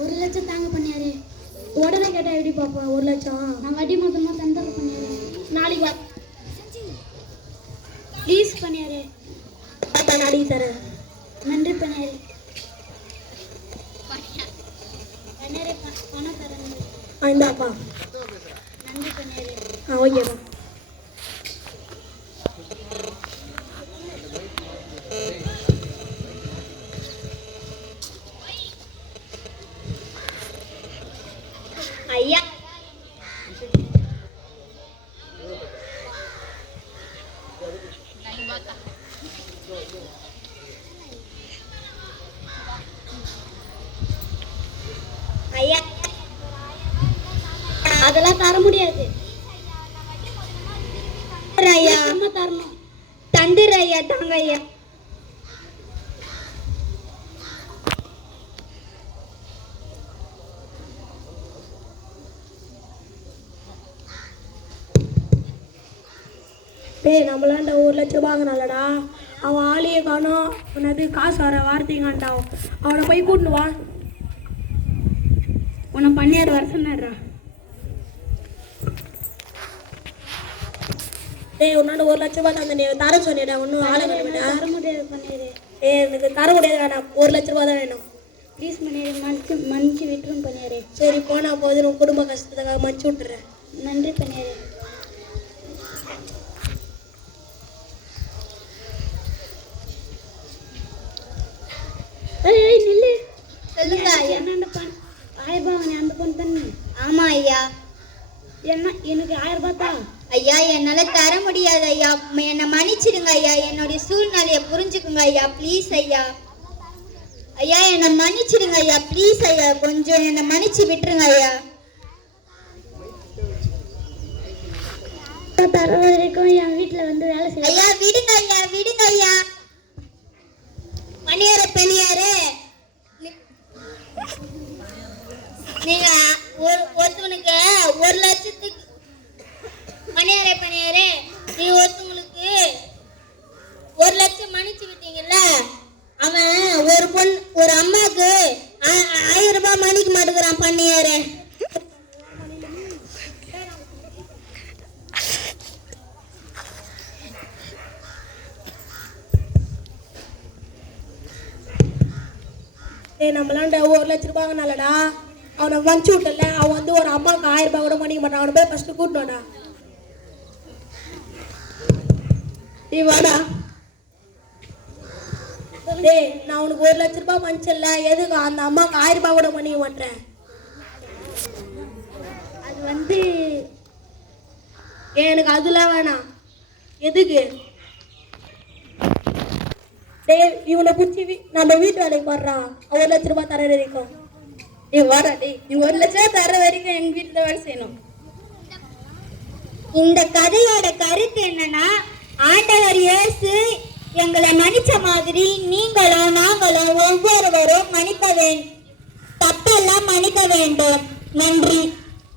ஒரு லட்சம் தாங்க பண்ணியாரு. உடனே கேட்டா எப்படி பாப்பா? 1 லட்சம் நான் வட்டி மொத்தமா தந்தாரு பண்ணியாரு. நாளைக்கு ப்ளீஸ் பண்ணியாரு. நாளைக்கு தரேன். நன்றி பண்ணியாரு. பண்ணியாரு பணம் தரேன். இந்தாப்பா. நன்றி பண்ணியாரு. ஓகேப்பா. ஐயா ஐயா அதெல்லாம் தர முடியாது. ஐயா தரணும். தந்துரு ஐயா. தாங்க ஐயா. டேய் நம்மளாண்ட 1 லட்சம் வாங்கினாலடா. அவன் ஆளையே காணும். உனது காசு வர வார்த்தைங்கான்டா. அவனை போய் கூட்டினு வா. உன்னை பண்ணியாரு வர சொன்னார்ரா. டேய் உன்னாண்ட 1 லட்ச ரூபாய் தான் நீ தர சொன்னிடா. ஒன்றும் ஆளை தர முடியாது பண்ணியாரு. எனக்கு தர முடியாது வேணாம். 1 லட்ச ரூபா தான் வேணும். ப்ளீஸ் பண்ணியாரு. மன்னிச்சு விட்டுரும் பண்ணியாரு. சரி போனா போது உன் குடும்ப கஷ்டத்துக்காக மன்னிச்சு விட்டுறேன். நன்றி பண்ணியாரு. சொல்லுங்க ஐயா. 1000 ரூபாய் அந்த பொண்ணு தானே? ஆமா ஐயா. என்ன எனக்கு 1000 ரூபாய் தான் ஐயா. என்னால தர முடியாது ஐயா. என்னை மன்னிச்சிடுங்க ஐயா. என்னுடைய சூழ்நிலையை புரிஞ்சுக்குங்க ஐயா. ப்ளீஸ் ஐயா. ஐயா என்னை மன்னிச்சிடுங்க ஐயா. ப்ளீஸ் ஐயா. கொஞ்சம் என்னை மன்னிச்சு விட்டுருங்க ஐயா. தர வரைக்கும் என் வீட்டில் வந்து வேலை செய்ய ஐயா. விடுங்க ஐயா. விடுங்க ஐயா. பணியாரு பணியாரு நீங்க ஒருத்தவனுக்கு 1 லட்சத்துக்கு பணியாரே பணியாரு நீ ஒருத்தவங்களுக்கு 1 லட்சம் மன்னிச்சு விட்டீங்கல்ல. அவன் ஒரு அம்மாவுக்கு 1000 ரூபாய் மன்னிக்க மாட்டேங்கிறான் பண்ணியாரு. நம்மளாண்ட 1 லட்ச ரூபாய் வாங்கினாலடா. அவனை வச்சு விட்டல. அவன் வந்து ஒரு அம்மாவுக்கு 1000 ரூபாய் கூட மன்னிக்க மாட்டான். அவனை போய் ஃபர்ஸ்ட் கூட்டணும்டா. நீ வாடா. டேய் நான் உனக்கு 1 லட்ச ரூபாய் மன்னிச்சல. எதுக்கு அந்த அம்மாவுக்கு 1000 ரூபாய் கூட மன்னிக்க மாட்டேன்? அது வந்து எனக்கு அதெல்லாம் வேணாம். எதுக்கு? டேய் இவனை பிடிச்சி நம்ம வீட்டு வேலைக்கு போடுறான். 1 லட்ச ரூபாய் தர வரைக்கும் நீ வாடா. டேய் நீ 1 லட்சம் தர வரைக்கும் எங்க வீட்டில் வேலை செய்யணும். இந்த கதையோட கருத்து என்னன்னா, ஆண்டவர் இயேசு எங்களை மன்னிச்ச மாதிரி நீங்களும் நாங்களும் ஒவ்வொருவரும் தப்பெல்லாம் மன்னிக்க வேண்டும். நன்றி.